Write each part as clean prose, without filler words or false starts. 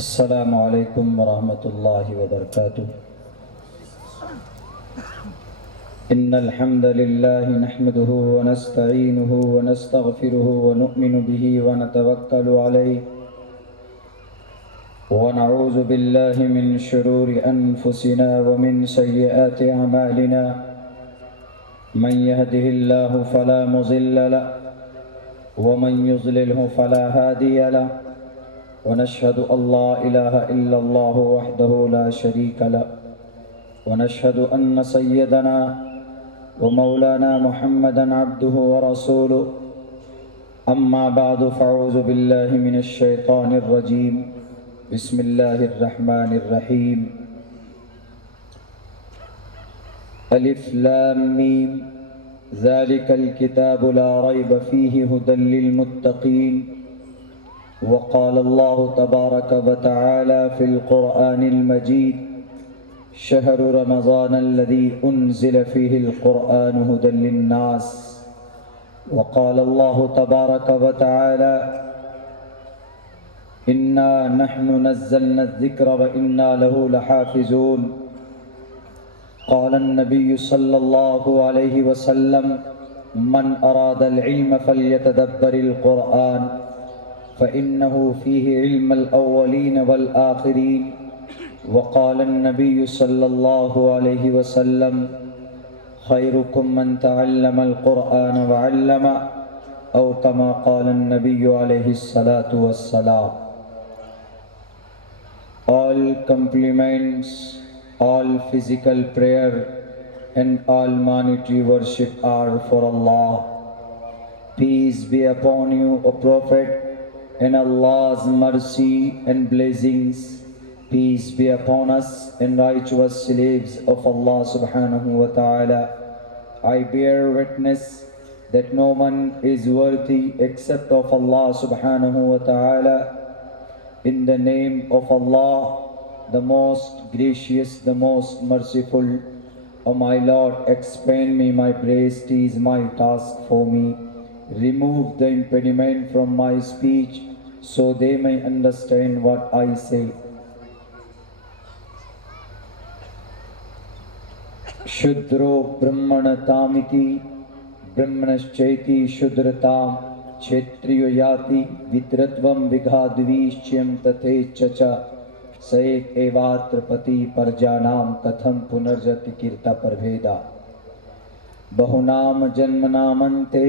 السلام علیکم ورحمۃ اللہ وبرکاتہ۔ ان الحمد للہ نحمده ونستعینه ونستغفره ونؤمن به ونتوکل علیہ ونعوذ باللہ من شرور انفسنا ومن سیئات اعمالنا من يهده الله فلا مضل له ومن يضلله فلا هادي له ونشهد أن لا إله إلا الله وحده لا شريك له ونشهد أن سيدنا ومولانا محمدا عبده ورسوله أما بعد فأعوذ بالله من الشيطان الرجيم بسم الله الرحمن الرحيم ألف لام ميم ذلك الكتاب لا ريب فيه هدى للمتقين وقال الله تبارك وتعالى في القرآن المجيد شهر رمضان الذي أنزل فيه القرآن هدى للناس وقال الله تبارك وتعالى إنا نحن نزلنا الذكر وإنا له لحافظون قال النبي صلى الله عليه وسلم من أراد العلم فليتدبر القرآن فإنه فيه علم الأولين والآخرين وقال النبي صلى الله عليه وسلم خيركم من تعلم القرآن وعلمه أو كما قال النبي عليه الصلاة والسلام. All compliments, all physical prayer and all monetary worship are for Allah. Peace be upon you, O Prophet, and Allah's mercy and blessings. Peace be upon us and righteous slaves of Allah subhanahu wa ta'ala. I bear witness that no one is worthy except of Allah subhanahu wa ta'ala. In the name of Allah, the most gracious, the most merciful, O my Lord, expand me my praise. It is my task for me. Remove the impediment from my speech, so they may understand what I say. Shudro brahmanatamiti brahmanaschaiti shudratam kshetriyo yati vitratvam vighadvishchyam tathechacha saek evatrapati parjanam katham punarjati kirta parveda bahunam janmanamante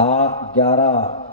11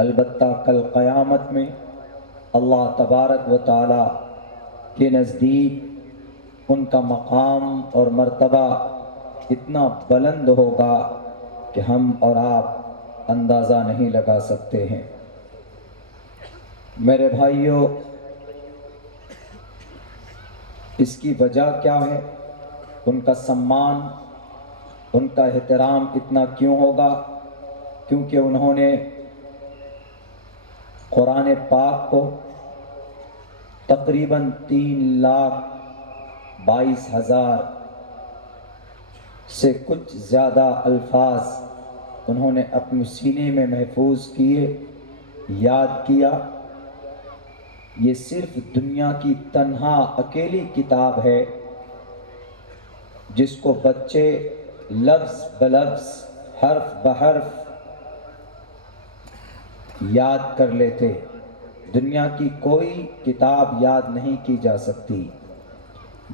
البتہ کل قیامت میں اللہ تبارک و تعالی کے نزدیک ان کا مقام اور مرتبہ اتنا بلند ہوگا کہ ہم اور آپ اندازہ نہیں لگا سکتے ہیں۔ میرے بھائیوں، اس کی وجہ کیا ہے؟ ان کا سمان، ان کا احترام اتنا کیوں ہوگا؟ کیونکہ انہوں نے قرآن پاک کو تقریباً 3,22,000 سے کچھ زیادہ الفاظ انہوں نے اپنے سینے میں محفوظ کیے، یاد کیا۔ یہ صرف دنیا کی تنہا اکیلی کتاب ہے جس کو بچے لفظ بلفظ، حرف بحرف یاد کر لیتے۔ دنیا کی کوئی کتاب یاد نہیں کی جا سکتی۔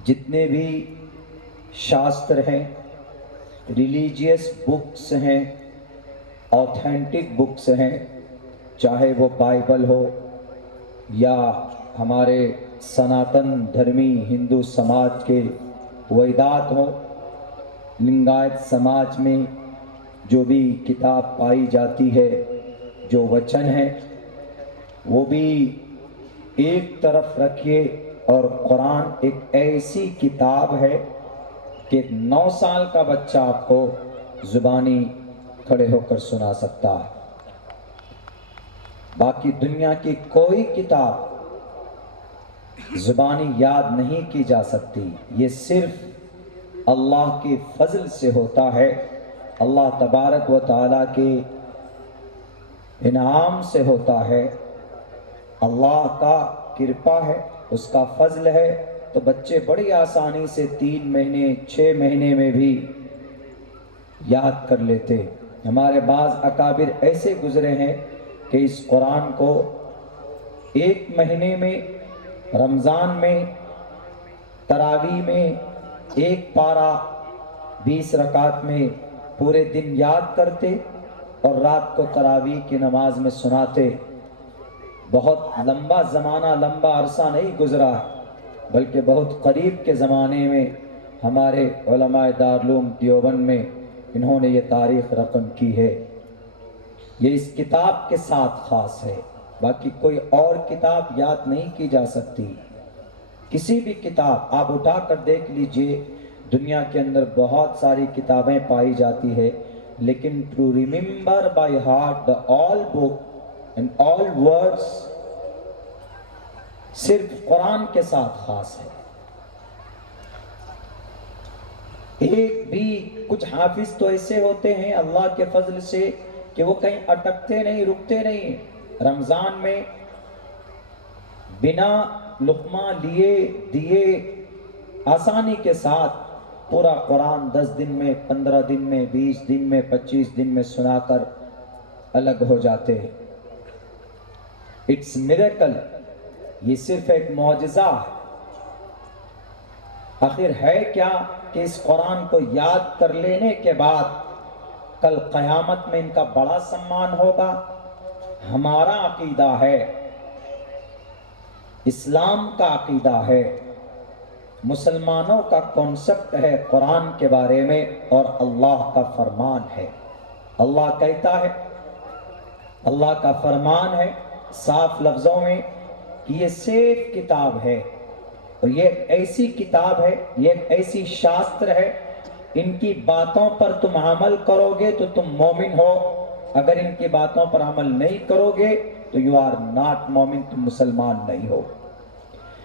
جتنے بھی شاستر ہیں، ریلیجیس بکس ہیں، آتھینٹک بکس ہیں، چاہے وہ بائبل ہو یا ہمارے سناتن دھرمی ہندو سماج کے ویدات ہو، لنگایت سماج میں جو بھی کتاب پائی جاتی ہے، جو وچن ہے، وہ بھی ایک طرف رکھیے۔ اور قرآن ایک ایسی کتاب ہے کہ 9 سال کا بچہ آپ کو زبانی کھڑے ہو کر سنا سکتا ہے۔ باقی دنیا کی کوئی کتاب زبانی یاد نہیں کی جا سکتی۔ یہ صرف اللہ کے فضل سے ہوتا ہے، اللہ تبارک و تعالیٰ کے انعام سے ہوتا ہے، اللہ کا کرپا ہے، اس کا فضل ہے۔ تو بچے بڑی آسانی سے 3 مہینے 6 مہینے میں بھی یاد کر لیتے۔ ہمارے بعض اکابر ایسے گزرے ہیں کہ اس قرآن کو 1 مہینے میں، رمضان میں، تراویح میں 1 پارہ 20 رکعت میں پورے دن یاد کرتے اور رات کو تراویح کی نماز میں سناتے۔ بہت لمبا زمانہ، لمبا عرصہ نہیں گزرا، بلکہ بہت قریب کے زمانے میں ہمارے علماء دارالعلوم دیوبند میں انہوں نے یہ تاریخ رقم کی ہے۔ یہ اس کتاب کے ساتھ خاص ہے، باقی کوئی اور کتاب یاد نہیں کی جا سکتی۔ کسی بھی کتاب آپ اٹھا کر دیکھ لیجئے، دنیا کے اندر بہت ساری کتابیں پائی جاتی ہے، لیکن to remember by heart the all book and all words صرف قرآن کے ساتھ خاص ہے۔ ایک بھی کچھ حافظ تو ایسے ہوتے ہیں اللہ کے فضل سے کہ وہ کہیں اٹکتے نہیں، رکتے نہیں۔ رمضان میں بنا لقمہ لیے دیے آسانی کے ساتھ پورا قرآن 10 دن میں، 15 دن میں، 20 دن میں، 25 دن میں سنا کر الگ ہو جاتے ہیں۔ اٹس میریکل، یہ صرف ایک معجزہ ہے۔ آخر ہے کیا کہ اس قرآن کو یاد کر لینے کے بعد کل قیامت میں ان کا بڑا سمان ہوگا۔ ہمارا عقیدہ ہے، اسلام کا عقیدہ ہے، مسلمانوں کا کانسیپٹ ہے قرآن کے بارے میں، اور اللہ کا فرمان ہے۔ اللہ کہتا ہے، اللہ کا فرمان ہے صاف لفظوں میں کہ یہ صرف کتاب ہے، اور یہ ایک ایسی کتاب ہے، یہ ایک ایسی شاستر ہے، ان کی باتوں پر تم عمل کرو گے تو تم مومن ہو، اگر ان کی باتوں پر عمل نہیں کرو گے تو یو آر ناٹ مومن، تم مسلمان نہیں ہو۔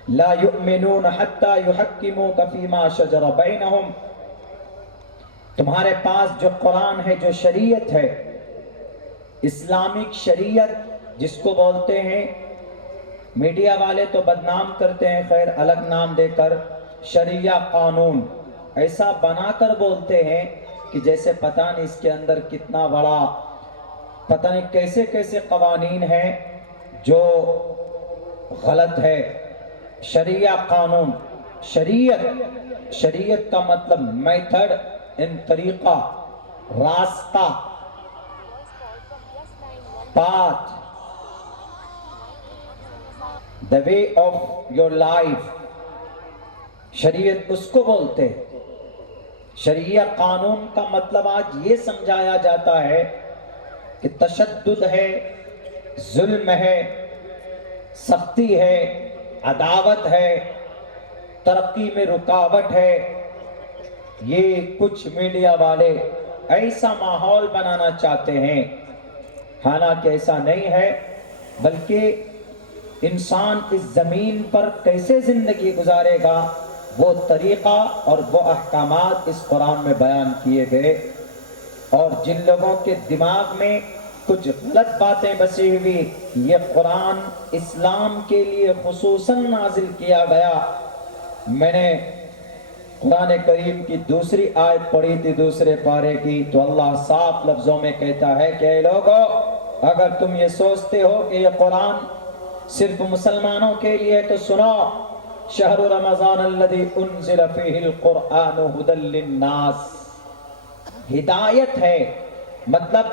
لا یؤمنون حتی یحکموک فیما شجر بینہم، تمہارے پاس جو قرآن ہے، جو شریعت ہے، اسلامک شریعت جس کو بولتے ہیں، میڈیا والے تو بدنام کرتے ہیں، خیر الگ نام دے کر شریعہ قانون ایسا بنا کر بولتے ہیں کہ جیسے پتہ نہیں اس کے اندر کتنا بڑا، پتہ نہیں کیسے کیسے قوانین ہیں جو غلط ہے۔ شریعہ قانون، شریعت کا مطلب میتھڈ، ان طریقہ، راستہ، path, the way of your life. شریعت اس کو بولتے ہیں. شریعت قانون کا مطلب آج یہ سمجھایا جاتا ہے کہ تشدد ہے، ظلم ہے، سختی ہے، عداوت ہے، ترقی میں رکاوٹ ہے. یہ کچھ میڈیا والے ایسا ماحول بنانا چاہتے ہیں، حالانکہ ایسا نہیں ہے، بلکہ انسان اس زمین پر کیسے زندگی گزارے گا وہ طریقہ اور وہ احکامات اس قرآن میں بیان کیے گئے. اور جن لوگوں کے دماغ میں کچھ غلط باتیں بسی ہوئی، یہ قرآن اسلام کے لیے خصوصاً نازل کیا گیا. میں نے قرآن کریم کی دوسری آیت پڑھی تھی دوسرے پارے کی، تو اللہ صاف لفظوں میں کہتا ہے کہ اے لوگو، اگر تم یہ سوچتے ہو کہ یہ قرآن صرف مسلمانوں کے لیے تو سنو. شہر رمضان الذی انزل فیہ القرآن ھدی للناس، ہدایت ہے، مطلب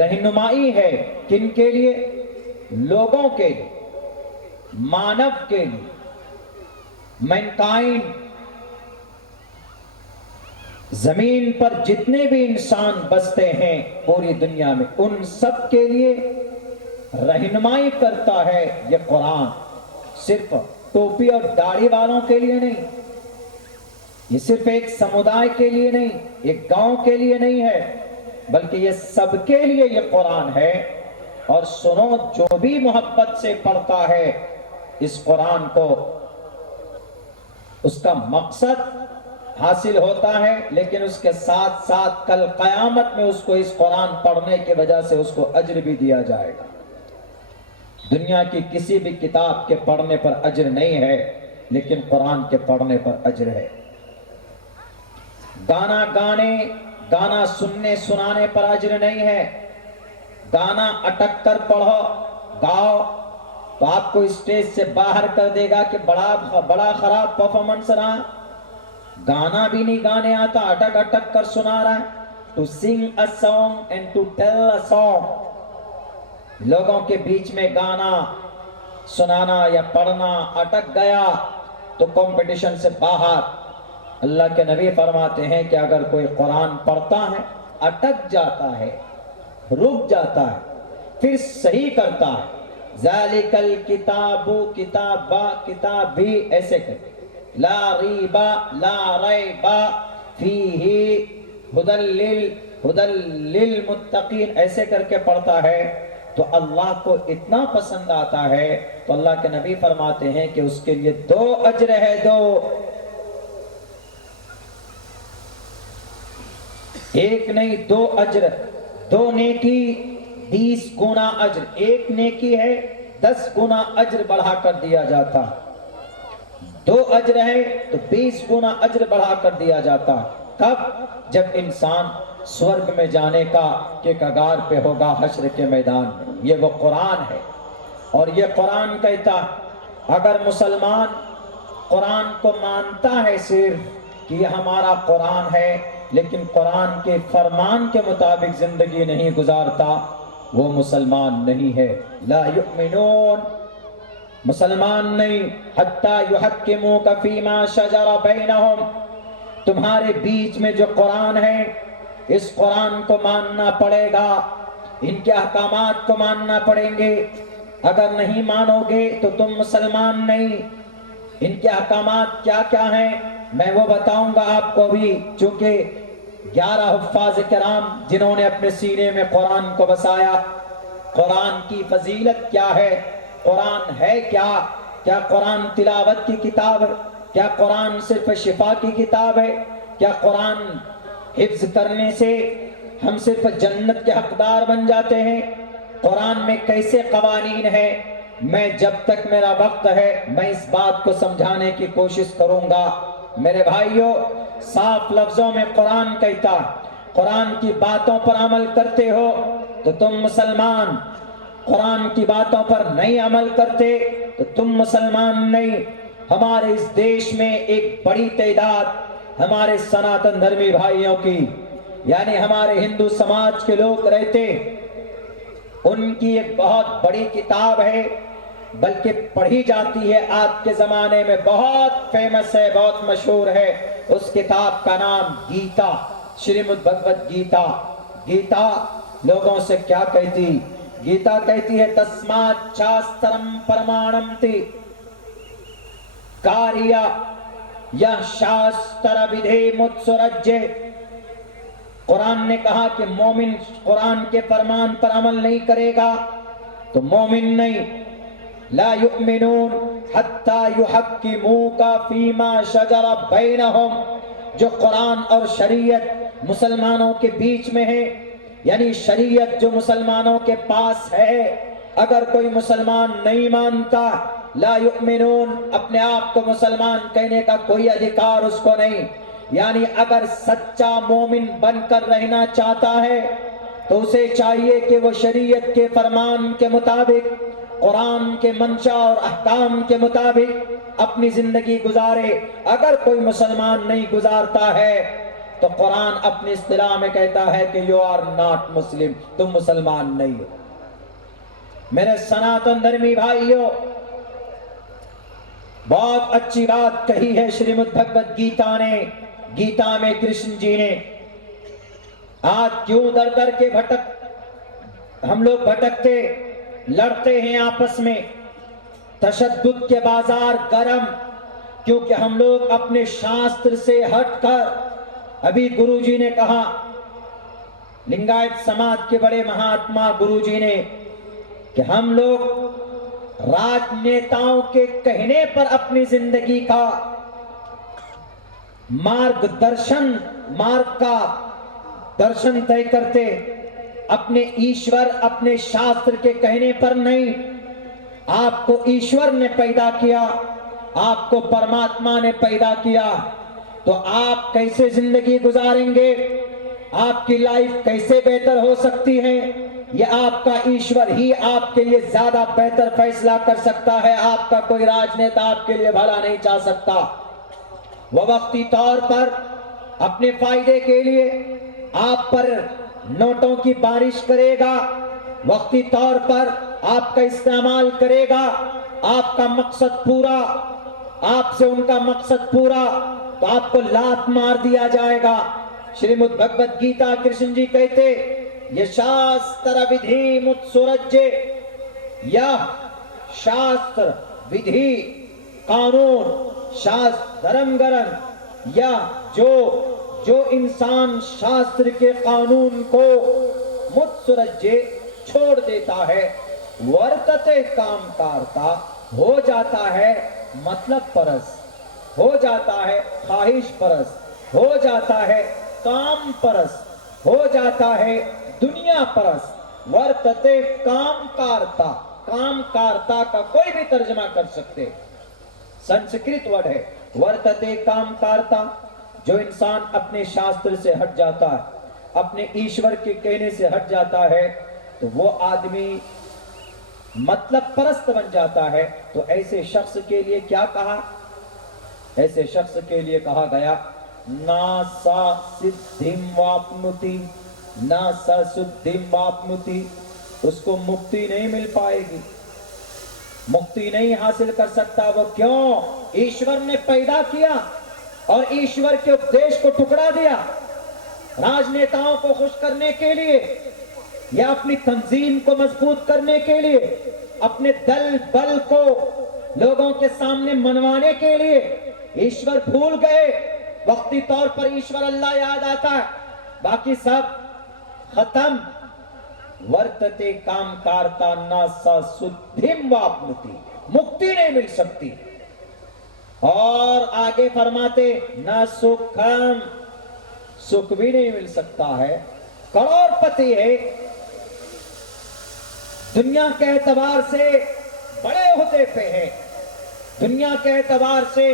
رہنمائی ہے. کن کے لیے؟ لوگوں کے لیے، مانو کے لیے، مینکائنڈ. زمین پر جتنے بھی انسان بستے ہیں پوری دنیا میں، ان سب کے لیے رہنمائی کرتا ہے یہ قرآن. صرف ٹوپی اور داڑھی والوں کے لیے نہیں، یہ صرف ایک سمودائے کے لیے نہیں، ایک گاؤں کے لیے نہیں ہے، بلکہ یہ سب کے لیے یہ قرآن ہے. اور سنو، جو بھی محبت سے پڑھتا ہے اس قرآن کو، اس کا مقصد حاصل ہوتا ہے، لیکن اس کے ساتھ ساتھ کل قیامت میں اس کو اس قرآن پڑھنے کی وجہ سے اس کو اجر بھی دیا جائے گا. دنیا کی کسی بھی کتاب کے پڑھنے پر اجر نہیں ہے، لیکن قرآن کے پڑھنے پر اجر ہے. گانا سننے سنانے پر اجر نہیں ہے. گانا اٹک کر پڑھو، گاؤ تو آپ کو اسٹیج سے باہر کر دے گا کہ بڑا خراب پرفارمنس رہا. گانا بھی نہیں گانے آتا، اٹک اٹک کر سنا رہا ہے. To sing a song and to tell a song. لوگوں کے بیچ میں گانا سنانا یا پڑھنا اٹک گیا تو کمپٹیشن سے باہر. اللہ کے نبی فرماتے ہیں کہ اگر کوئی قرآن پڑھتا ہے، اٹک جاتا ہے، رک جاتا ہے، پھر صحیح کرتا ہے، ذالک الکتاب کتابی ایسے کہ لا ریب فیہ ھدی للمتقین ایسے کر کے پڑھتا ہے تو اللہ کو اتنا پسند آتا ہے. تو اللہ کے نبی فرماتے ہیں کہ اس کے لیے 2 اجر ہے. 2 ایک نہیں، 2 اجر. 2 نیکی 20 گنا اجر. 1 نیکی ہے 10 گنا اجر بڑھا کر دیا جاتا. 2 اجر ہے تو 20 گنا اجر بڑھا کر دیا جاتا. کب؟ جب انسان سورگ میں جانے کا کہ کگار پہ ہوگا حشر کے میدان میں. یہ وہ قرآن ہے. اور یہ قرآن کہتا اگر مسلمان قرآن کو مانتا ہے صرف کہ یہ ہمارا قرآن ہے، لیکن قرآن کے فرمان کے مطابق زندگی نہیں گزارتا، وہ مسلمان نہیں ہے. لا یؤمنون، مسلمان نہیں. حتی یحکموک فیما شجر بینہم، تمہارے بیچ میں جو قرآن ہے اس قرآن کو ماننا پڑے گا، ان کے احکامات کو ماننا پڑیں گے. اگر نہیں مانو گے تو تم مسلمان نہیں. ان کے احکامات کیا کیا ہیں میں وہ بتاؤں گا آپ کو بھی، چونکہ 11 حفاظ کرام جنہوں نے اپنے سینے میں قرآن کو بسایا. قرآن کی فضیلت کیا ہے، قرآن ہے کیا، کیا قرآن تلاوت کی کتاب ہے، کیا قرآن صرف شفا کی کتاب ہے، کیا قرآن حفظ کرنے سے ہم صرف جنت کے حقدار بن جاتے ہیں. قرآن میں کیسے قوانین ہیں، میں جب تک میرا وقت ہے میں اس بات کو سمجھانے کی کوشش کروں گا. میرے بھائیوں، صاف لفظوں میں قرآن کہتا قرآن کی باتوں پر عمل کرتے ہو تو تم مسلمان، قرآن کی باتوں پر نہیں عمل کرتے تو تم مسلمان نہیں. ہمارے اس دیش میں ایک بڑی تعداد ہمارے سناتن دھرمی بھائیوں کی، یعنی ہمارے ہندو سماج کے لوگ رہتے، ان کی ایک بہت بڑی کتاب ہے بلکہ پڑھی جاتی ہے آج کے زمانے میں، بہت فیمس ہے، بہت مشہور ہے۔ اس کتاب کا نام گیتا، شریمد بھگوت گیتا۔ گیتا لوگوں سے کیا کہتی؟ گیتا کہتی ہے تسمات شاسترم پرمانمتی کاریہ یہ شاستر ودھی متسرجے۔ قرآن نے کہا کہ مومن قرآن کے فرمان پر عمل نہیں کرے گا تو مومن نہیں۔ لا یؤمنون حتی یحکموک فیما شجر بینہم، جو قرآن اور شریعت مسلمانوں کے بیچ میں ہے، یعنی شریعت جو مسلمانوں کے پاس ہے، اگر کوئی مسلمان نہیں مانتا، لا یؤمنون، اپنے آپ کو مسلمان کہنے کا کوئی ادھیکار اس کو نہیں، یعنی اگر سچا مومن بن کر رہنا چاہتا ہے تو اسے چاہیے کہ وہ شریعت کے فرمان کے مطابق، قرآن کے منشا اور احکام کے مطابق اپنی زندگی گزارے۔ اگر کوئی مسلمان نہیں گزارتا ہے تو قرآن اپنی اصطلاح میں کہتا ہے کہ یو آر ناٹ مسلم، تم مسلمان نہیں ہو۔ میرے سناتن دھرمی بھائیوں، بہت اچھی بات کہی ہے شریمد بھگوت گیتا نے۔ گیتا میں کرشن جی نے آج کیوں در در کے ہم لوگ بھٹکتے، لڑتے ہیں آپس میں، تشدد کے بازار گرم، کیونکہ ہم لوگ اپنے شاستر سے ہٹ کر، ابھی گرو جی نے کہا، لنگایت سماج کے بڑے مہاتما گرو جی نے، کہ ہم لوگ راجنیتاؤں کے کہنے پر اپنی زندگی کا مارگ کا درشن طے کرتے، اپنے ایشور اپنے شاستر کے کہنے پر نہیں۔ آپ کو ایشور نے پیدا کیا، آپ کو پرماتما نے پیدا کیا، تو آپ کیسے زندگی گزاریں گے، آپ کی لائف کیسے بہتر ہو سکتی ہے، یہ آپ کا ایشور ہی آپ کے لیے زیادہ بہتر فیصلہ کر سکتا ہے۔ آپ کا کوئی راجنیتا آپ کے لیے بھلا نہیں چاہ سکتا۔ وہ وقتی طور پر اپنے فائدے کے لیے آپ پر نوٹوں کی بارش کرے گا، وقتی طور پر آپ کا استعمال کرے گا، آپ کا مقصد پورا، آپ سے ان کا مقصد پورا، تو آپ کو لات مار دیا جائے گا۔ شریمد بھگوت گیتا کرشن جی کہتے، یہ شاستر ودھی متسرجے، یہ شاستر ودھی قانون، شاستر دھرم گرن، یا جو انسان شاستر کے قانون کو متسرجے چھوڑ دیتا ہے، ورتتے کام کارتا، ہو جاتا ہے مطلب پرست، ہو جاتا ہے خواہش پرست، ہو جاتا ہے کام پرست، ہو جاتا ہے دنیا پرست۔ ورتتے کام کارتا، کام کارتا کا کوئی بھی ترجمہ کر سکتے، سنسکرت ورڈ ہے ورتتے کام کارتا۔ جو انسان اپنے شاستر سے ہٹ جاتا ہے، اپنے ایشور کے کہنے سے ہٹ جاتا ہے، تو وہ آدمی مطلب پرست بن جاتا ہے۔ تو ایسے شخص کے لیے کیا کہا؟ ایسے شخص کے لیے کہا گیا ناسا سدھیم واپنوتی، ناسا سدھیم واپنوتی، اس کو مکتی نہیں مل پائے گی، مکتی نہیں حاصل کر سکتا۔ وہ کیوں؟ ایشور نے پیدا کیا اور ایشور کے اپدیش کو ٹکڑا دیا، راجنیتاؤں کو خوش کرنے کے لیے یا اپنی تنظیم کو مضبوط کرنے کے لیے، اپنے دل بل کو لوگوں کے سامنے منوانے کے لیے ایشور بھول گئے۔ وقتی طور پر ایشور اللہ یاد آتا ہے، باقی سب ختم۔ ورتتے کام کارتا ناسا سدھیم واپنوتی، مکتی نہیں مل سکتی۔ اور آگے فرماتے نہ سکھم، سکھ بھی نہیں مل سکتا ہے۔ کروڑ پتی ہے، دنیا کے اعتبار سے بڑے عہدے پہ ہے، دنیا کے اعتبار سے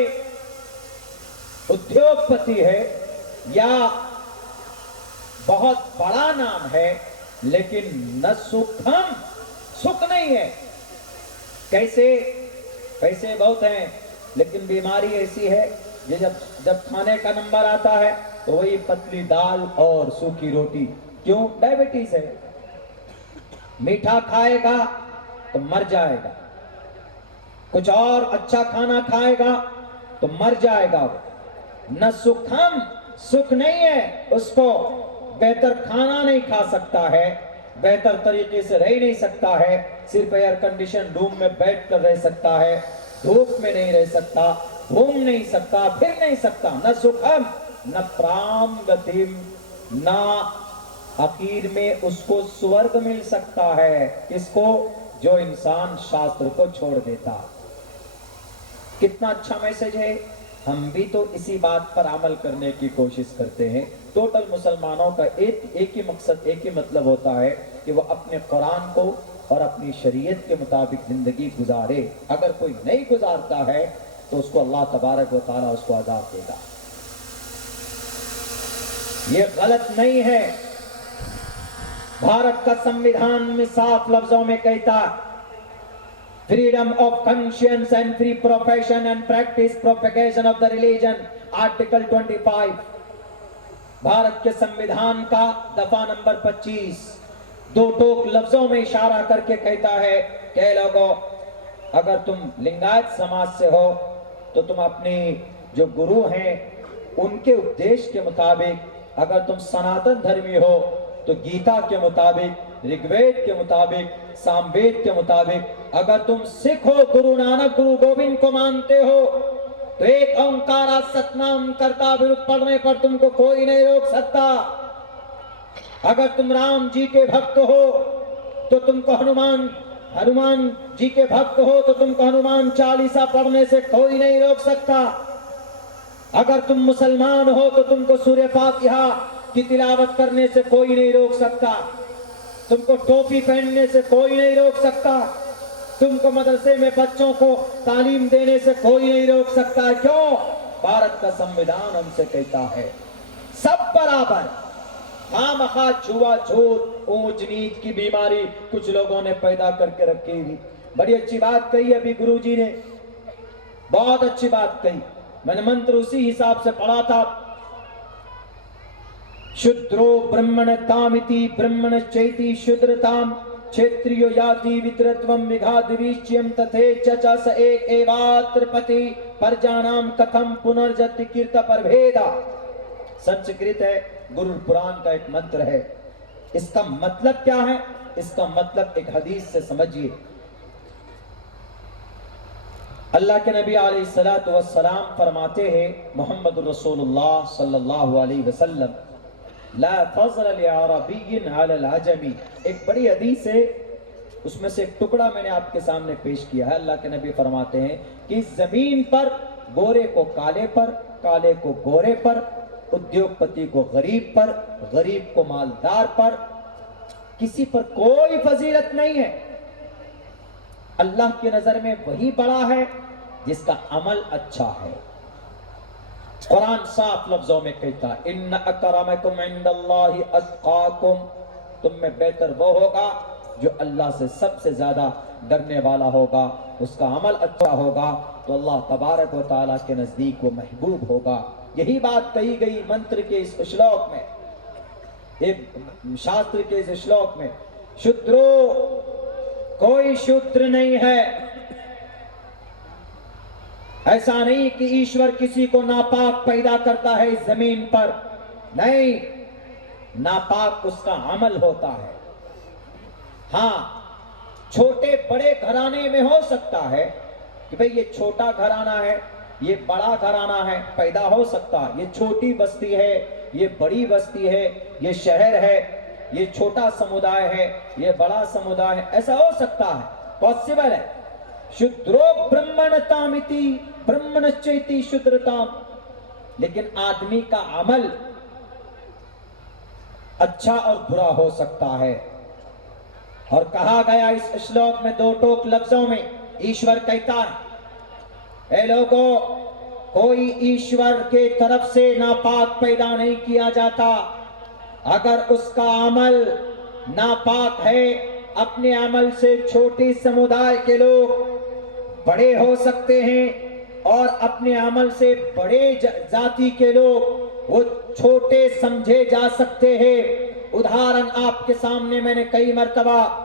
ادیوگ پتی ہے یا بہت بڑا نام ہے، لیکن نہ سکھم، سکھ نہیں ہے۔ کیسے؟ پیسے بہت ہیں لیکن بیماری ایسی ہے یہ جب کھانے کا نمبر آتا ہے تو وہی پتلی دال اور سوکھی روٹی۔ کیوں؟ ڈائبٹیز ہے، میٹھا کھائے گا تو مر جائے گا، کچھ اور اچھا کھانا کھائے گا تو مر جائے گا وہ۔ نہ سکھ نہیں ہے، اس کو بہتر کھانا نہیں کھا سکتا ہے، بہتر طریقے سے رہ نہیں سکتا ہے، صرف ایئر کنڈیشن روم میں بیٹھ کر رہ سکتا ہے، دھوپ میں نہیں رہ سکتا، گھوم نہیں سکتا، پھر نہیں سکتا۔ نہ سکھم نہ پرام گتیم، نہ آخر میں اس کو سورگ مل سکتا ہے۔ کس کو؟ جو انسان شاستر کو چھوڑ دیتا۔ کتنا اچھا میسج ہے۔ ہم بھی تو اسی بات پر عمل کرنے کی کوشش کرتے ہیں۔ ٹوٹل مسلمانوں کا ایک ہی مقصد، ایک ہی مطلب ہوتا ہے کہ وہ اپنے قرآن کو اور اپنی شریعت کے مطابق زندگی گزارے۔ اگر کوئی نہیں گزارتا ہے تو اس کو اللہ تبارک و تعالیٰ اس کو عذاب دے گا۔ یہ غلط نہیں ہے۔ بھارت کا سمویدھان میں صاف لفظوں میں کہتا ہے freedom of conscience and free profession and practice propagation of the religion, article 25۔ Bharat کے سمویدھان کا دفعہ نمبر 25 دو ٹوک لفظوں میں اشارہ کر کے کہتا ہے کہ اے لوگوں، اگر تم لنگایت سماج سے ہو تو تم اپنی جو گرو ہیں ان کے اپدیش کے مطابق، اگر تم سناتن دھرمی ہو تو گیتا کے مطابق، رگ وید کے مطابق، سام وید کے مطابق، اگر تم سکھ ہو، گرو نانک، گرو گوبند کو مانتے ہو تو ایک اومکارا ستنام کرتا ورد پڑھنے پر تم کو کوئی نہیں روک سکتا۔ اگر تم رام جی کے بھکت ہو تو تم کو ہنومان جی کے بھکت ہو تو تم کو ہنومان چالیسا پڑھنے سے کوئی نہیں روک سکتا۔ اگر تم مسلمان ہو تو تم کو سورہ فاتحہ کی تلاوت کرنے سے کوئی نہیں روک سکتا، تم کو ٹوپی پہننے سے کوئی نہیں روک سکتا، تم کو مدرسے میں بچوں کو تعلیم دینے سے کوئی نہیں روک سکتا۔ کیوں؟ بھارت کا سمویدھان ہم سے کہتا ہے سب برابر۔ خواہ چھوا چھوت، اونچ نیچ کی بیماری کچھ لوگوں نے پیدا کر کے رکھی ہوئی۔ بڑی اچھی بات کہی ابھی گرو جی نے، بہت اچھی بات کہی۔ میں نے منتر اسی حساب سے پڑھا تھا، شودرو برہمن تامتی برہمن چیتی شودرتام چھیتریو یاتی وترتوم وگھادویچیم تتھے چچا س ایک ایواتر پتی پرجانام کتھم پنرجتی کیرت پربھیدا۔ سنسکرت ہے، گرو پران کا ایک منتر ہے۔ اس کا مطلب کیا ہے؟ اس کا مطلب ایک حدیث سے سمجھیے۔ اللہ کے نبی علیہ السلام فرماتے ہیں، محمد رسول اللہ صلی اللہ علیہ وسلم، لا فضل لعربی علی العجمی۔ ایک بڑی حدیث ہے، اس میں سے ایک ٹکڑا میں نے آپ کے سامنے پیش کیا ہے۔ اللہ کے نبی فرماتے ہیں کہ اس زمین پر گورے کو کالے پر، کالے کو گورے پر، ادیوگ پتی کو غریب پر، غریب کو مالدار پر، کسی پر کوئی فضیلت نہیں ہے۔ اللہ کی نظر میں وہی بڑا ہے جس کا عمل اچھا ہے۔ قرآن صاف لفظوں میں کہتا ہے ان اکرمکم عند اللہ اتقاکم، تم میں بہتر وہ ہوگا جو اللہ سے سب سے زیادہ ڈرنے والا ہوگا، اس کا عمل اچھا ہوگا تو اللہ تبارک و تعالیٰ کے نزدیک وہ محبوب ہوگا۔ یہی بات کہی گئی منتر کے اس شلوک میں، ایک شاستر کے اس شلوک میں، شودرو، کوئی شودر نہیں ہے۔ ایسا نہیں کہ ایشور کسی کو ناپاک پیدا کرتا ہے اس زمین پر، نہیں، ناپاک اس کا عمل ہوتا ہے۔ ہاں، چھوٹے بڑے گھرانے میں ہو سکتا ہے کہ بھئی یہ چھوٹا گھرانہ ہے، یہ بڑا گھرانہ ہے، پیدا ہو سکتا ہے۔ یہ چھوٹی بستی ہے، یہ بڑی بستی ہے، یہ شہر ہے، یہ چھوٹا سمودائے ہے، یہ بڑا سمودائے ہے، ایسا ہو سکتا ہے، پاسبل ہے۔ شودرو برہمن تامتی برہمن چیتی شودرتام، لیکن آدمی کا عمل اچھا اور برا ہو سکتا ہے۔ اور کہا گیا اس شلوک میں دو ٹوک لفظوں میں، ایشور کہتا ہے اے لوگوں، کوئی ایشور کے طرف سے ناپاک پیدا نہیں کیا جاتا۔ اگر اس کا عمل ناپاک ہے، اپنے عمل سے چھوٹی سمودائے کے لوگ بڑے ہو سکتے ہیں اور اپنے عمل سے بڑے ذاتی کے لوگ وہ چھوٹے سمجھے جا سکتے ہیں۔ ادھارن آپ کے سامنے میں نے کئی مرتبہ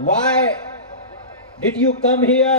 Why did you come here?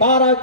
12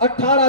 18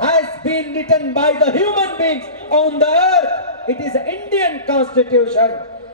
has been written by the human beings on the earth. It is an Indian Constitution.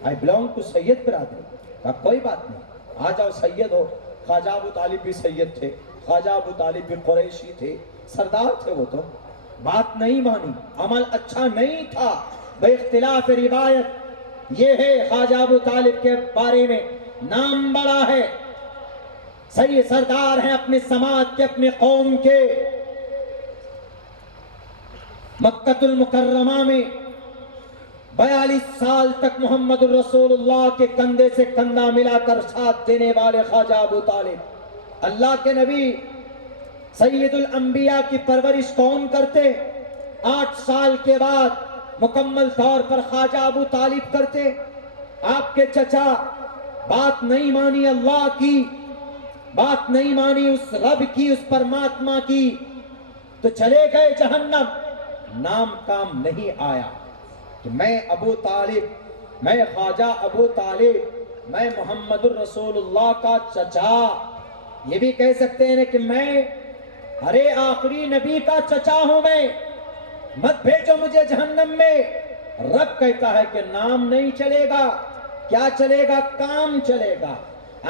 I belong to سید برادری. کہا کوئی بات نہیں، آ جاؤ سید ہو. خواجہ ابو طالب بھی سید تھے، خواجہ ابو طالب بھی قریشی تھے، سردار تھے وہ تو. بات نہیں مانی، عمل اچھا نہیں تھا. بے اختلاف روایت یہ ہے خواجہ ابو طالب کے بارے میں نام بڑا ہے، صحیح سردار ہیں اپنے سماج کے، اپنے قوم کے. مکہ المکرمہ میں 42 سال تک محمد الرسول اللہ کے کندھے سے کندھا ملا کر ساتھ دینے والے خواجہ ابو طالب. اللہ کے نبی سید الانبیاء کی پرورش کون کرتے؟ 8 سال کے بعد مکمل طور پر خواجہ ابو طالب کرتے. آپ کے چچا بات نہیں مانی اللہ کی، بات نہیں مانی اس رب کی، اس پرماتما کی، تو چلے گئے جہنم. نام کام نہیں آیا کہ میں ابو طالب، میں خواجہ ابو طالب، میں محمد الرسول اللہ کا چچا. یہ بھی کہہ سکتے ہیں کہ میں ارے آخری نبی کا چچا ہوں، میں مت بھیجو مجھے جہنم میں. رب کہتا ہے کہ نام نہیں چلے گا. کیا چلے گا؟ کام چلے گا،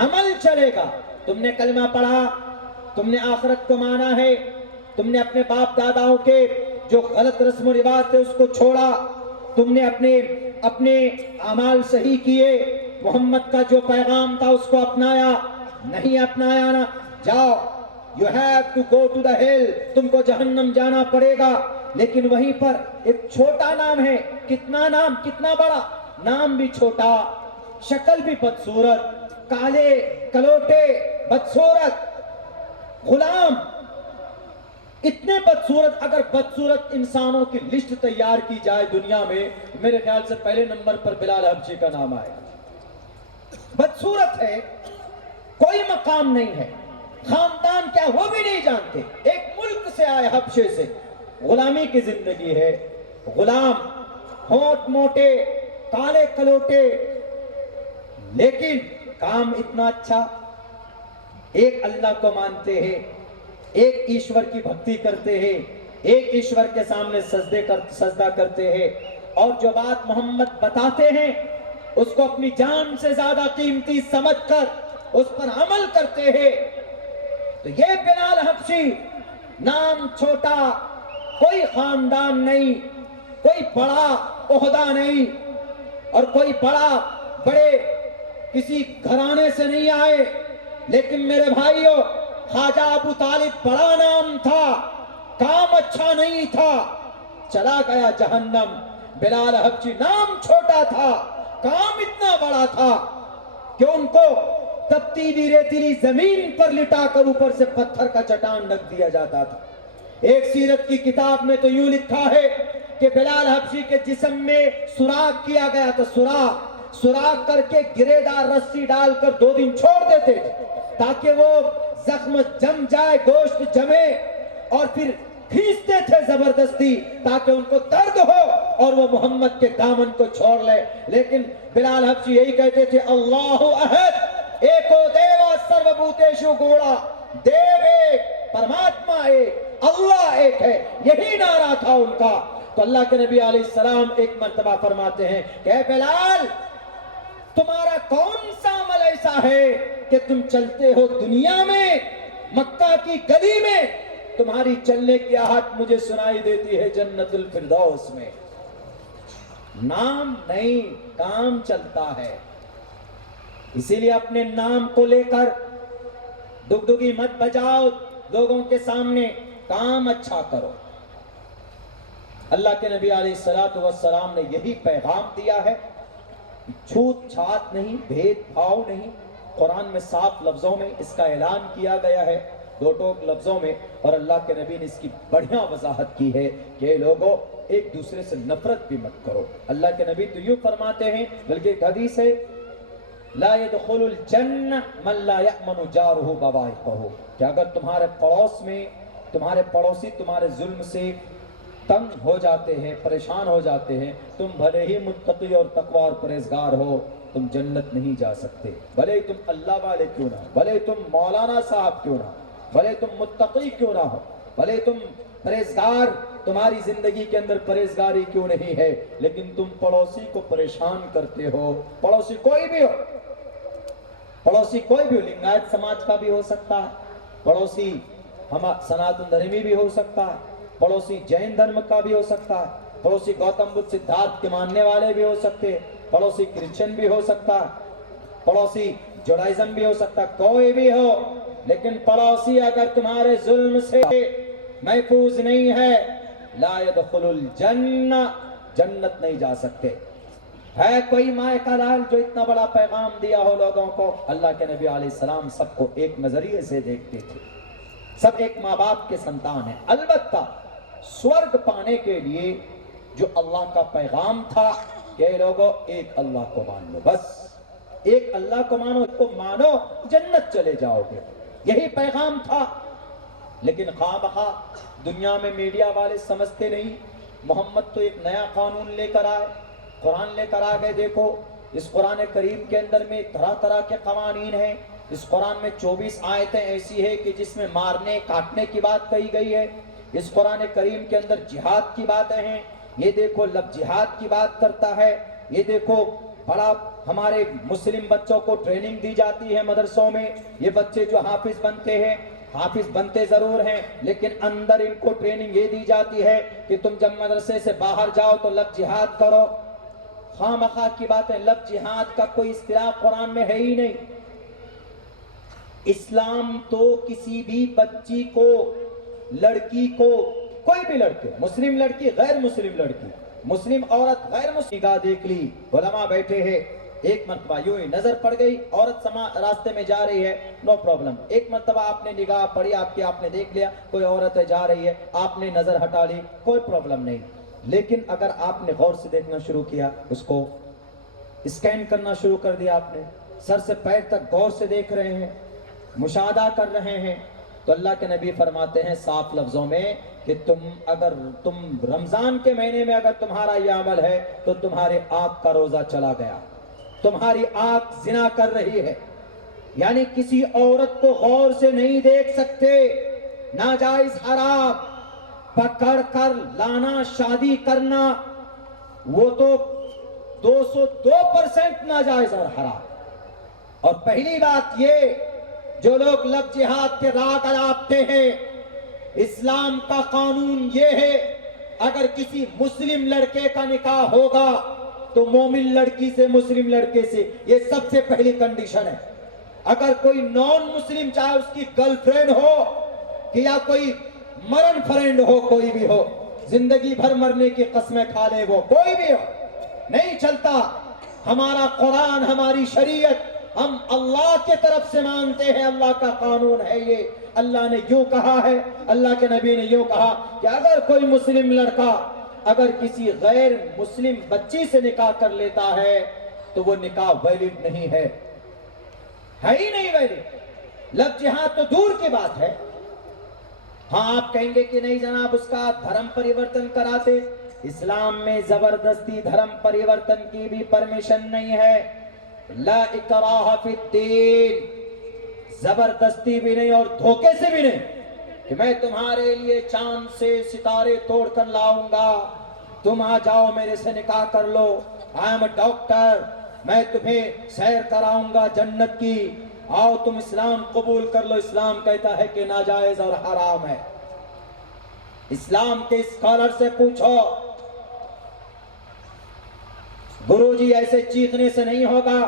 عمل چلے گا. تم نے کلمہ پڑھا، تم نے آخرت کو مانا ہے، تم نے اپنے باپ داداؤں کے جو غلط رسم و رواج تھے اس کو چھوڑا، تم نے اپنے اعمال صحیح کیے، محمد کا جو پیغام تھا اس کو اپنایا. نہیں اپنایا نا، جاؤ، you have to go to the hell، تم کو جہنم جانا پڑے گا. لیکن وہیں پر ایک چھوٹا نام ہے. کتنا نام، کتنا بڑا نام، بھی چھوٹا، شکل بھی بدصورت، کالے کلوٹے، بدصورت، غلام. اتنے بدصورت، اگر بدصورت انسانوں کی لسٹ تیار کی جائے دنیا میں، میرے خیال سے پہلے نمبر پر بلال حبشی کا نام آئے. بدصورت ہے، کوئی مقام نہیں ہے، خاندان کیا وہ بھی نہیں جانتے. ایک ملک سے آئے، حبشے سے، غلامی کی زندگی ہے. غلام، ہونٹ موٹے، کالے کلوٹے، لیکن کام اتنا اچھا. ایک اللہ کو مانتے ہیں، ایک ایشور کی بھکتی کرتے ہیں، ایک ایشور کے سامنے سجدہ کرتے ہیں، اور جو بات محمد بتاتے ہیں اس کو اپنی جان سے زیادہ قیمتی سمجھ کر اس پر عمل کرتے ہیں. تو یہ بلال حبشی، نام چھوٹا، کوئی خاندان نہیں، کوئی بڑا عہدہ نہیں، اور کوئی بڑے کسی گھرانے سے نہیں آئے. لیکن میرے بھائیوں، خواجہ ابو طالب بڑا نام تھا، کام اچھا نہیں تھا، چلا گیا جہنم. بلال حبشی نام چھوٹا تھا، کام اتنا بڑا تھا کہ ان کو تپتی ریتیلی زمین پر لٹا کر اوپر سے پتھر کا چٹان رکھ دیا جاتا تھا. ایک سیرت کی کتاب میں تو یوں لکھا ہے کہ بلال حبشی کے جسم میں سوراخ کیا گیا تھا. سوراخ کر کے گرے دار رسی ڈال کر 2 دن چھوڑ دیتے تھے تاکہ وہ زخم جم جائے، گوشت جمے، اور پھر کھینچتے تھے زبردستی تاکہ ان کو درد ہو اور وہ محمد کے دامن کو چھوڑ لے. لیکن بلال حبشی یہی کہتے تھے، اللہ احد ایکو دیوا سرو بھوتیشو گوڑا، دیو ایک، پرماتما ایک، اللہ ایک ہے. یہی نعرہ تھا ان کا. تو اللہ کے نبی علیہ السلام ایک مرتبہ فرماتے ہیں کہ اے بلال، تمہارا کون سا عمل ایسا ہے کہ تم چلتے ہو دنیا میں، مکہ کی گلی میں تمہاری چلنے کی آہٹ مجھے سنائی دیتی ہے جنت الفردوس میں. نام نہیں، کام چلتا ہے. اسی لیے اپنے نام کو لے کر دگدگی مت بجاؤ لوگوں کے سامنے، کام اچھا کرو. اللہ کے نبی علیہ السلام نے یہی پیغام دیا ہے، چھوت چھات نہیں، بھید بھاؤ نہیں. قرآن میں صاف لفظوں میں اس کا اعلان کیا گیا ہے، 2 ٹوک لفظوں میں، اور اللہ کے نبی نے اس کی بڑھیا وضاحت کی ہے کہ اے لوگو، ایک دوسرے سے نفرت بھی مت کرو. اللہ کے نبی تو یوں فرماتے ہیں، بلکہ ایک حدیث ہے، لا يدخل الجنہ من لا یأمن جارہ بوائقہ، کہ اگر تمہارے پڑوس میں تمہارے پڑوسی تمہارے ظلم سے تنگ ہو جاتے ہیں، پریشان ہو جاتے ہیں، تم بھلے ہی متقی اور تقوی اور پرہیزگار ہو، تم جنت نہیں جا سکتے. بھلے ہی تم اللہ والے کیوں نہ ہو، بھلے ہی تم مولانا صاحب کیوں نہ ہو، بھلے تم متقی کیوں نہ ہو، بھلے تم پرہیزگار، تمہاری زندگی کے اندر پرہیزگاری کیوں نہیں ہے، لیکن تم پڑوسی کو پریشان کرتے ہو، پڑوسی کوئی بھی ہو، پڑوسی کوئی بھی ہو، لنگایت سماج کا بھی ہو سکتا ہے، پڑوسی سناتن دھرمی بھی ہو سکتا ہے، پڑوسی جین دھرم کا بھی ہو سکتا ہے، پڑوسی گوتم بدھ سدھارتھ کے ماننے والے بھی ہو سکتے ہیں، پڑوسی کرسچن بھی ہو سکتا ہے، پڑوسی جوڈائزم بھی ہو سکتا، کوئی بھی ہو، لیکن پڑوسی اگر تمہارے ظلم سے محفوظ نہیں ہے، لا يدخل الجنہ، جنت نہیں جا سکتے۔ ہے کوئی ماں کا لال جو اتنا بڑا پیغام دیا ہو لوگوں کو؟ اللہ کے نبی علیہ السلام سب کو ایک نظریے سے دیکھتے تھے، سب ایک ماں باپ کے سنتان ہیں، البتہ سورگ پانے کے لیے جو اللہ کا پیغام تھا کہ لوگوں ایک اللہ کو مان لو، بس ایک اللہ کو مانو، اس کو مانو جنت چلے جاؤ گے، یہی پیغام تھا۔ لیکن خواہ بخواہ دنیا میں میڈیا والے سمجھتے نہیں، محمد تو ایک نیا قانون لے کر آئے، قرآن لے کر آ گئے، دیکھو اس قرآن کریم کے اندر میں طرح طرح کے قوانین ہیں، اس قرآن میں 24 آیتیں ایسی ہے کہ جس میں مارنے کاٹنے کی بات کہی گئی ہے، اس قرآن کریم کے اندر جہاد کی باتیں ہیں، یہ دیکھو لفظ جہاد کی بات کرتا ہے، یہ دیکھو بڑا ہمارے مسلم بچوں کو ٹریننگ دی جاتی ہے مدرسوں میں، یہ بچے جو حافظ بنتے ہیں، حافظ بنتے ضرور ہیں لیکن اندر ان کو ٹریننگ یہ دی جاتی ہے کہ تم جب مدرسے سے باہر جاؤ تو لفظ جہاد کرو۔ خواہ مخواہ کی بات ہے، لفظ جہاد کا کوئی اصطلاح قرآن میں ہے ہی نہیں۔ اسلام تو کسی بھی بچی کو، لڑکی کو، کوئی بھی لڑکے، مسلم لڑکی غیر مسلم لڑکی، مسلم عورت غیر مسلم، نگاہ دیکھ لی، علماء بیٹھے ہیں، ایک مرتبہ یوں ہی نظر پڑ گئی، عورت راستے میں جا رہی ہے، نو پرابلم، ایک مرتبہ آپ نے نگاہ پڑی، آپ نے دیکھ لیا کوئی عورت ہے جا رہی ہے، آپ نے نظر ہٹا لی، کوئی پرابلم نہیں۔ لیکن اگر آپ نے غور سے دیکھنا شروع کیا، اس کو اسکین کرنا شروع کر دیا، آپ نے سر سے پیر تک غور سے دیکھ رہے ہیں، مشاہدہ کر رہے ہیں، تو اللہ کے نبی فرماتے ہیں صاف لفظوں میں کہ اگر تم رمضان کے مہینے میں اگر تمہارا یہ عمل ہے تو تمہارے آنکھ کا روزہ چلا گیا، تمہاری آنکھ زنا کر رہی ہے، یعنی کسی عورت کو غور سے نہیں دیکھ سکتے، ناجائز حرام، پکڑ کر لانا، شادی کرنا، وہ تو 202% ناجائز اور حرام۔ اور پہلی بات یہ، جو لوگ لفظ جہاد کے راگ اڑاتے ہیں، اسلام کا قانون یہ ہے اگر کسی مسلم لڑکے کا نکاح ہوگا تو مومن لڑکی سے، مسلم لڑکے سے، یہ سب سے پہلی کنڈیشن ہے۔ اگر کوئی نان مسلم، چاہے اس کی گرل فرینڈ ہو کہ یا کوئی مرن فرینڈ ہو، کوئی بھی ہو، زندگی بھر مرنے کی قسمیں کھا لے، وہ کوئی بھی ہو، نہیں چلتا۔ ہمارا قرآن، ہماری شریعت، ہم اللہ کے طرف سے مانتے ہیں، اللہ کا قانون ہے یہ، اللہ نے یوں کہا ہے، اللہ کے نبی نے یوں کہا کہ اگر کوئی مسلم لڑکا اگر کسی غیر مسلم بچی سے نکاح کر لیتا ہے تو وہ نکاح ویلڈ نہیں ہے ہی نہیں ویلڈ۔ لفظ جہاد تو دور کی بات ہے۔ ہاں آپ کہیں گے کہ نہیں جناب اس کا دھرم پریورتن کراتے، اسلام میں زبردستی دھرم پریورتن کی بھی پرمیشن نہیں ہے، لا اکراہ فی الدین، زبردستی بھی نہیں اور دھوکے سے بھی نہیں کہ میں تمہارے لیے چاند سے ستارے توڑ کر لاؤں گا، تم آ جاؤ میرے سے نکاح کر لو، آئی ایم اے ڈاکٹر، میں تمہیں سیر کراؤں گا جنت کی، آؤ تم اسلام قبول کر لو۔ اسلام کہتا ہے کہ ناجائز اور حرام ہے۔ اسلام کے اسکالر سے پوچھو، گرو جی ایسے چیخنے سے نہیں ہوگا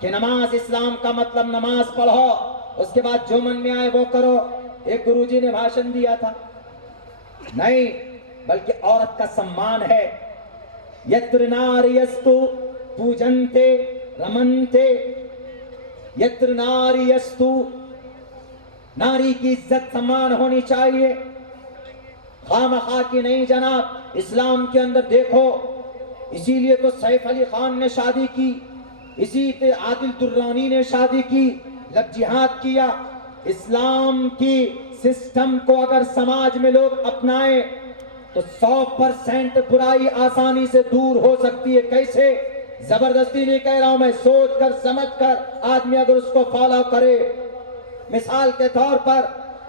کہ نماز اسلام کا مطلب نماز پڑھو، اس کے بعد جو من میں آئے وہ کرو۔ ایک گرو جی نے بھاشن دیا تھا، نہیں بلکہ عورت کا سمان ہے، یتر ناریستو پوجنتے رمنتے، یتر ناریستو، ناری کی عزت سمان ہونی چاہیے، خواہ مخواہ کی نہیں جناب۔ اسلام کے اندر دیکھو، اسی لیے تو سیف علی خان نے شادی کی، اسی طرح عادل درانی نے شادی کی، لفظ جہاد کیا۔ اسلام کی سسٹم کو اگر سماج میں لوگ اپنائیں تو 100% برائی آسانی سے دور ہو سکتی ہے۔ کیسے؟ زبردستی نہیں کہہ رہا ہوں میں، سوچ کر سمجھ کر آدمی اگر اس کو فالو کرے۔ مثال کے طور پر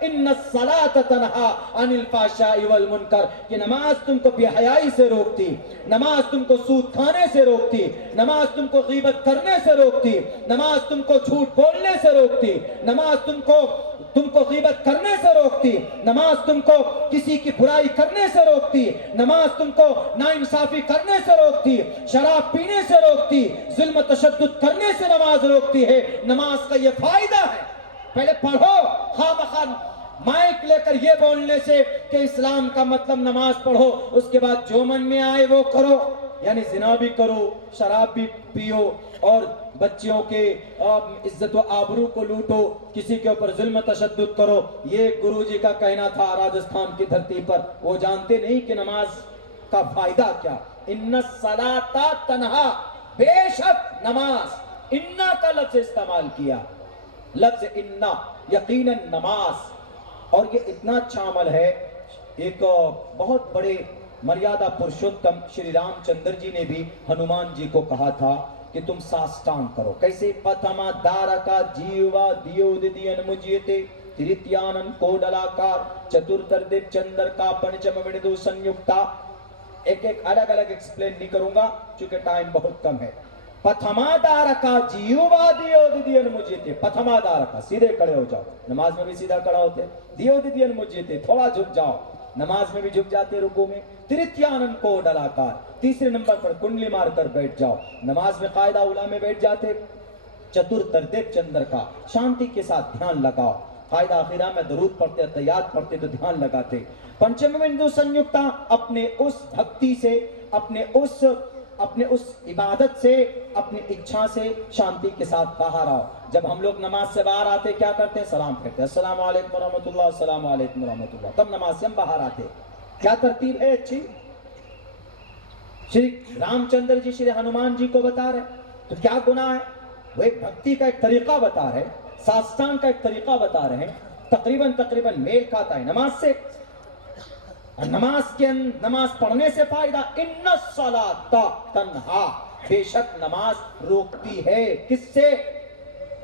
ان الصلاۃ تنہا عن الفحشاء والمنکر، کہ نماز تم کو بے حیائی سے روکتی، نماز تم کو سود کھانے سے روکتی، نماز تم کو غیبت کرنے سے روکتی، نماز تم کو جھوٹ بولنے سے روکتی، نماز تم کو غیبت کرنے سے روکتی، نماز تم کو کسی کی برائی کرنے سے روکتی، نماز تم کو ناانصافی کرنے سے روکتی، شراب پینے سے روکتی، ظلم و تشدد کرنے سے نماز روکتی ہے۔ نماز کا یہ فائدہ ہے، پہلے پڑھو، خواہ مخواہ مائک لے کر یہ بولنے سے کہ اسلام کا مطلب نماز پڑھو، اس کے بعد جو من میں آئے وہ کرو، یعنی زنا بھی کرو، شراب بھی پیو، اور بچیوں کے عزت و آبرو کو لوٹو، کسی کے اوپر ظلم و تشدد کرو۔ یہ گرو جی کا کہنا تھا راجستھان کی دھرتی پر، وہ جانتے نہیں کہ نماز کا فائدہ کیا۔ ان الصلاۃ تنہا، بے شک نماز، انا کا لفظ استعمال کیا، لفظ انا، یقیناً نماز۔ اور یہ اتنا اچھا عمل ہے، ایک بہت بڑے مریادہ پرشوتم شری رام چندر جی نے بھی ہنومان جی کو کہا تھا کہ تم ساستان کرو، کیسے؟ پتھما دارکا جیوا دیو ددین مجیتے تریتیانن کوڈلاکار چترتردیپ چندر کا پنچم وندو سنیکتا۔ ایک الگ الگ ایکسپلین نہیں کروں گا چونکہ ٹائم بہت کم ہے۔ پتھما دارکا جیوا دیو ددین مجیتے، پتھما دارکا، سیدھے کھڑے ہو جاؤ، نماز میں بھی سیدھا کھڑا ہوتے، دیو ددین مجیتے، تھوڑا جھک جاؤ، نماز میں بھی جھک جاتے رکوع میں، تریتیانن کو ڈلاکار، تیسرے نمبر پر کنڈلی مار کر بیٹھ جاؤ، نماز میں قاعدہ اولا میں بیٹھ جاتے، چترتردیپ چندر کا، شانتی کے ساتھ دھیان لگاؤ، قاعدہ آخرہ میں درود پڑھتے، تیات پڑھتے تو دھیان لگاتے، پنچم بندو سنیکتا، اپنے اس بھکتی سے، اپنے اس عبادت سے، اپنی اچھا سے شانتی کے ساتھ باہر آؤ۔ جب ہم لوگ نماز سے باہر آتے کیا کرتے ہیں؟ سلام پھیرتے، السلام علیکم ورحمۃ اللہ، السلام علیکم ورحمۃ اللہ، تب نماز سے ہم باہر آتے۔ کیا ترتیب ہے اچھی؟ شری رام چندر جی شری ہنومان جی کو بتا رہے، تو کیا گناہ ہے؟ وہ ایک بھکتی کا ایک طریقہ بتا رہے، ساستان کا ایک طریقہ بتا رہے ہیں، تقریباً میل کھاتا ہے نماز سے۔ نماز پڑھنے سے فائدہ، ان الصلاۃ تنہا، بے شک نماز روکتی ہے، کس سے؟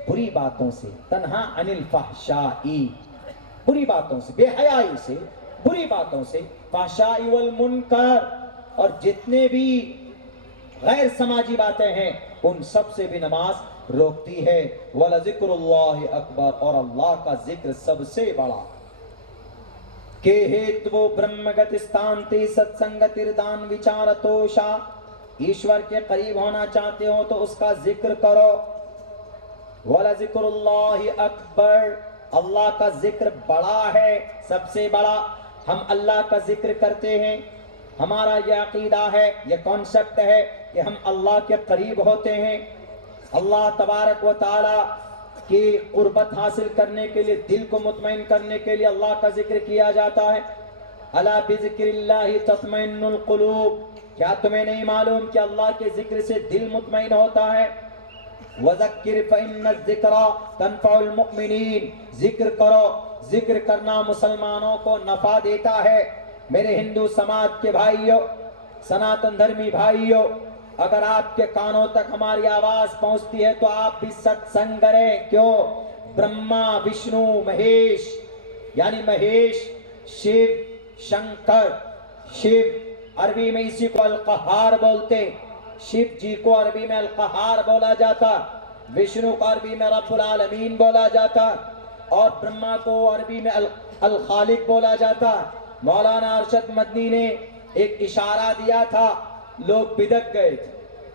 بری باتوں سے، تنہا عن الفحشاء، بری باتوں سے، بے حیائی سے، بری باتوں سے، فحشاء والمنکر، اور جتنے بھی غیر سماجی باتیں ہیں ان سب سے بھی نماز روکتی ہے۔ وَلَذِكْرُ اللَّهِ أَكْبَرُ، اور اللہ کا ذکر سب سے بڑا۔ کہ ہیتو برہمگت استانتی ستسنگتردان وچارتوشا، ایشور کے قریب ہونا چاہتے ہو تو اس کا ذکر کرو۔ وَلَذِكْرُ اللَّهِ أَكْبَرُ، اللہ کا ذکر بڑا ہے، سب سے بڑا۔ ہم اللہ کا ذکر کرتے ہیں، ہمارا یہ عقیدہ ہے، یہ کانسیپٹ ہے کہ ہم اللہ کے قریب ہوتے ہیں۔ اللہ تبارک و تعالی کی قربت حاصل کرنے کے لیے، دل کو مطمئن کرنے کے لیے اللہ کا ذکر کیا جاتا ہے۔ الا بذکر اللہ تطمئن القلوب، کیا تمہیں نہیں معلوم کہ اللہ کے ذکر سے دل مطمئن ہوتا ہے؟ وذکر فإن الذکرى تنفع المؤمنین، ذکر کرو، ذکر کرنا مسلمانوں کو نفع دیتا ہے۔ میرے ہندو سماج کے بھائیوں، سناتن دھرمی بھائیوں، اگر آپ کے کانوں تک ہماری آواز پہنچتی ہے تو آپ بھی ست سنگ کریں۔ کیوں؟ برہما وشنو مہیش، یعنی مہیش شیو، شنکر شیو، عربی میں اسی کو القہار بولتے، شیو جی کو عربی میں القہار بولا جاتا، وشنو کو عربی میں رب العالمین بولا جاتا، اور برہما کو عربی میں الخالق بولا جاتا۔ مولانا ارشد مدنی نے ایک اشارہ دیا تھا، لوگ بدک گئے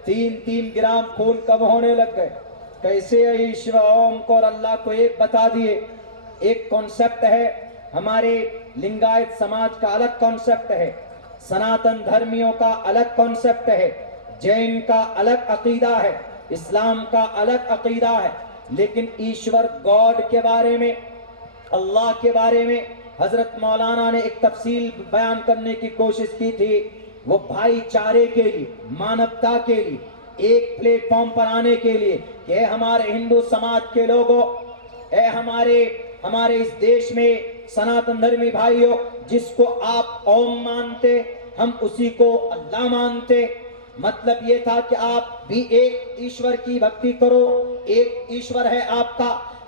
تھے، 3 گرام خون کم ہونے لگ گئے، کیسے ایشور اوم کو اور اللہ کو ایک بتا دیے۔ ایک کانسیپٹ ہے، ہمارے لنگایت سماج کا الگ کانسیپٹ ہے، سناتن دھرمیوں کا الگ کانسیپٹ ہے، جین کا الگ عقیدہ ہے، اسلام کا الگ عقیدہ ہے، لیکن ایشور گاڈ کے بارے میں، اللہ کے بارے میں حضرت مولانا نے ایک تفصیل بیان کرنے کی کوشش کی تھی۔ وہ بھائی چارے کے لیے، مانوتا کے لیے، ایک پلیٹ فارم پر آنے کے لیے کہ اے ہمارے ہندو سماج کے لوگوں، اے ہمارے اس دیش میں سناتن دھرمی بھائیوں، جس کو آپ اوم مانتے ہم اسی کو اللہ مانتے۔ مطلب یہ تھا کہ آپ بھی ایک ایشور کی بھکتی کرو، ایک ایشور ہے آپ کا،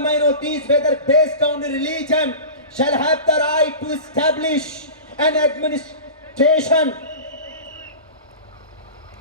minorities whether based on religion shall have the right to establish an administration।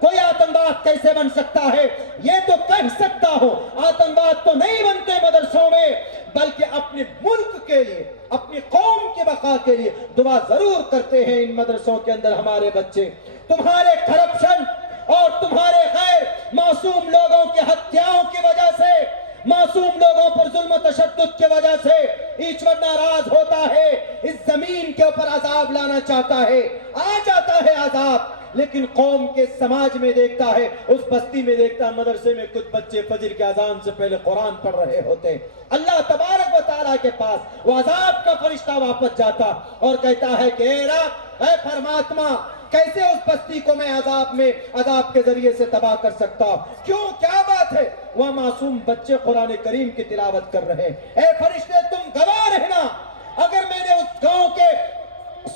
کوئی آتنکواد کیسے بن سکتا ہے یہ تو کہہ سکتا ہو، آتنکواد تو نہیں بنتے مدرسوں میں، بلکہ اپنے ملک کے لیے، اپنی قوم کی بقا کے لیے دعا ضرور کرتے ہیں ان مدرسوں کے اندر ہمارے بچے۔ تمہارے کرپشن اور تمہارے غیر معصوم لوگوں کی ہتھیاؤں کی وجہ سے، معصوم لوگوں پر ظلم و تشدد کی وجہ سے ایشور ناراض ہوتا ہے، اس زمین کے اوپر عذاب لانا چاہتا ہے، آ جاتا ہے عذاب، لیکن قوم کے سماج میں دیکھتا ہے، اس بستی میں دیکھتا ہے مدرسے میں کچھ بچے فجر کی اذان سے پہلے قرآن پڑھ رہے ہوتے، اللہ تبارک و تعالیٰ کے پاس وہ عذاب کا فرشتہ واپس جاتا اور کہتا ہے کہ اے رب، اے پرماتما، کیسے اس بستی کو میں عذاب کے ذریعے سے تباہ کر سکتا ہوں؟ کیوں، کیا بات ہے؟ وہ معصوم بچے قرآن کریم کی تلاوت کر رہے ہیں۔ اے فرشتے تم گواہ رہنا، اگر میں نے اس گاؤں کے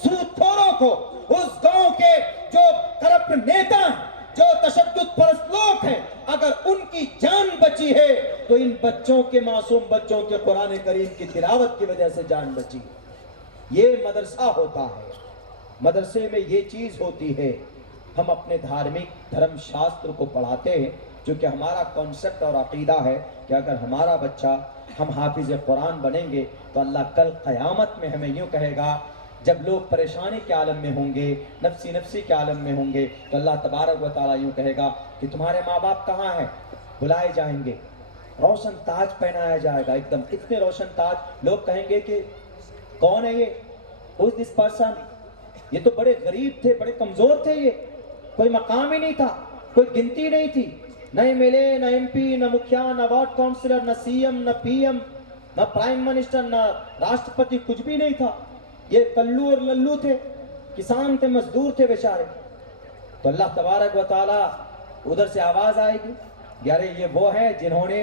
سود خوروں کو، اس گاؤں کے جو کرپٹ نیتا ہیں، جو تشدد پرست لوگ ہیں، اگر ان کی جان بچی ہے تو ان بچوں کے، معصوم بچوں کے قرآن کریم کی تلاوت کی وجہ سے جان بچی۔ یہ مدرسہ ہوتا ہے، مدرسے میں یہ چیز ہوتی ہے۔ ہم اپنے دھارمک دھرم شاستر کو پڑھاتے ہیں کیونکہ ہمارا کانسیپٹ اور عقیدہ ہے کہ اگر ہمارا بچہ، ہم حافظ قرآن بنیں گے تو اللہ کل قیامت میں ہمیں یوں کہے گا، جب لوگ پریشانی کے عالم میں ہوں گے، نفسی کے عالم میں ہوں گے، تو اللہ تبارک و تعالیٰ یوں کہے گا کہ تمہارے ماں باپ کہاں ہیں؟ بلائے جائیں گے، روشن تاج پہنایا جائے گا، ایک دم اتنے روشن تاج، لوگ کہیں گے کہ کون ہے یہ؟ Who is this person؟ یہ تو بڑے غریب تھے، بڑے کمزور تھے، یہ کوئی مقام ہی نہیں تھا، کوئی گنتی نہیں تھی، نہ ایم ایل اے، نہ ایم پی، نہ مکھیا، نہ وارڈ کونسلر، نہ سی ایم، نہ پی ایم، نہ پرائم منسٹر، نہ راشٹرپتی، کچھ بھی نہیں تھا، یہ کلو اور للو تھے، کسان تھے، مزدور تھے بیچارے۔ تو اللہ تبارک و تعالیٰ ادھر سے آواز آئے گی، یارے یہ وہ ہیں جنہوں نے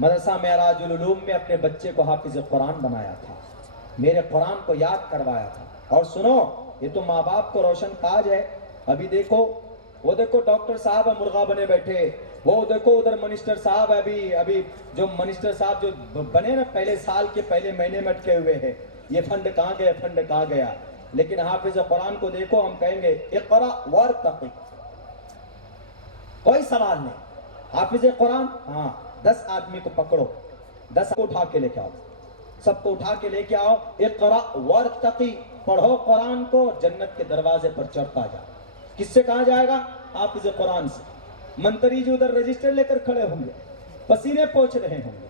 مدرسہ معراج العلوم میں اپنے بچے کو حافظ قرآن بنایا تھا، میرے قرآن کو یاد کروایا تھا۔ اور سنو، یہ تو ماں باپ کو روشن تاج ہے۔ ابھی دیکھو، وہ دیکھو ڈاکٹر صاحب مرغا بنے بیٹھے، وہ دیکھو ادھر منسٹر صاحب، ابھی جو منسٹر صاحب جو بنے نا، پہلے سال کے پہلے مہینے میں اٹکے ہوئے ہیں، یہ فنڈ کہاں گیا، فنڈ کہاں گیا۔ لیکن حافظ قرآن کو دیکھو، ہم کہیں گے اقرا وارتقی، کوئی سوال نہیں۔ حافظ قرآن، ہاں 10 آدمی کو پکڑو، 10 کو اٹھا کے لے کے آؤ، سب کو اٹھا کے لے کے آؤ، اقرا وارتقی، پڑھو قرآن کو، جنت کے دروازے پر چڑھتا جا۔ کس سے کہا جائے گا؟ حافظ قرآن سے۔ منتری جو ادھر رجسٹر لے کر کھڑے ہوں گے، پسینے پوچھ رہے ہوں گے،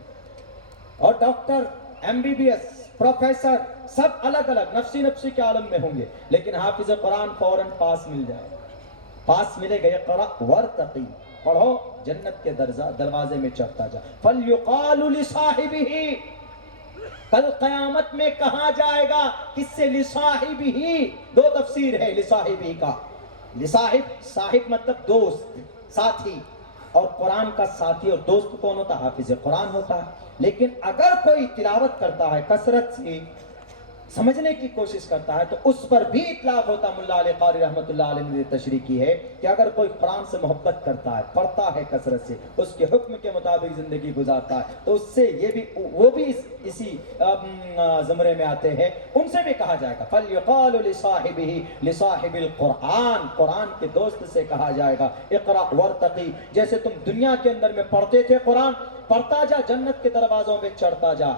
اور doctor, M B B S, professor, سب الگ الگ نفسی کے عالم میں ہوں گے، لیکن حافظ قرآن فوراً پاس مل جائے، پاس ملے گا، اقرا وارتقی، پڑھو، جنت کے دروازے میں چڑھتا جا۔ فَلْيُقَالُ لِصَاحِبِهِ، کل قیامت میں کہا جائے گا کس سے؟ لِصَاحِبِهِ، دو تفسیر ہے لِصَاحِبِهِ کا۔ لصاحب، صاحب مطلب دوست، ساتھی، اور قرآن کا ساتھی اور دوست کون ہوتا ہے؟ حافظ قرآن ہوتا ہے۔ لیکن اگر کوئی تلاوت کرتا ہے، کثرت سے سمجھنے کی کوشش کرتا ہے، تو اس پر بھی اطلاق ہوتا ہے۔ ملا علی قاری رحمۃ اللہ علیہ نے تشریح کی ہے کہ اگر کوئی قرآن سے محبت کرتا ہے، پڑھتا ہے کثرت سے، اس کے حکم کے مطابق زندگی گزارتا ہے، تو اس سے یہ بھی، وہ بھی اسی زمرے میں آتے ہیں، ان سے بھی کہا جائے گا فَلْيُقَالُ لِصَاحِبِهِ، لِصَاحِبِ الْقُرْآن، قرآن کے دوست سے کہا جائے گا اقرأ وارتقی، جیسے تم دنیا کے اندر میں پڑھتے تھے قرآن، پڑھتا جا، جنت کے دروازوں پہ چڑھتا جا۔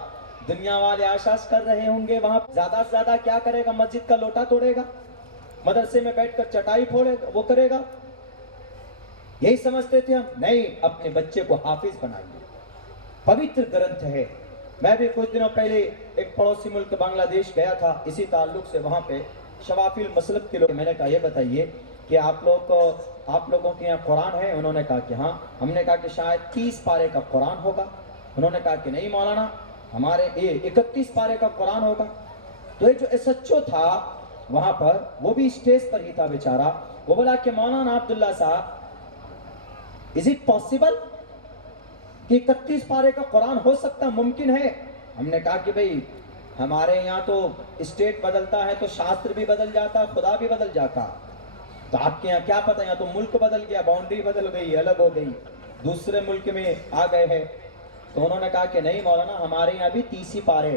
دنیا والے آشاس کر رہے ہوں گے، وہاں زیادہ سے زیادہ کیا کرے گا؟ مسجد کا لوٹا توڑے گا، مدرسے میں بیٹھ کر چٹائی پھوڑے گا، وہ کرے گا، یہی سمجھتے تھے ہم۔ نہیں، اپنے بچے کو حافظ بنائیے، پوتر گرنتھ ہے۔ میں بھی کچھ دنوں پہلے ایک پڑوسی ملک بنگلہ دیش گیا تھا، اسی تعلق سے وہاں پہ شوافی المسلک کے لوگ، میں نے کہا یہ بتائیے کہ آپ لوگوں کے یہاں قرآن ہے؟ انہوں نے کہا کہ ہاں۔ ہم نے کہا کہ شاید 30 پارے کا قرآن ہوگا۔ انہوں نے کہا کہ نہیں مولانا، ہمارے 31 پارے کا قرآن ہوگا۔ تو ایک جو ایس ایچ او تھا وہاں پر، وہ بھی اسٹیج پر ہی تھا بیچارہ، وہ بولا کہ مولانا عبداللہ صاحب، از اٹ پاسبل کہ 31 پارے کا قرآن ہو سکتا، ممکن ہے؟ ہم نے کہا کہ بھئی ہمارے یہاں تو اسٹیٹ بدلتا ہے تو شاستر بھی بدل جاتا، خدا بھی بدل جاتا، تو آپ کے یہاں کیا پتہ، یہاں تو ملک بدل گیا، باؤنڈری بدل گئی، الگ ہو گئی، دوسرے ملک میں آ گئے ہیں۔ تو انہوں نے کہا کہ نہیں مولانا، ہمارے یہاں بھی 30 پارے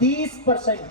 30%,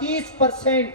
30%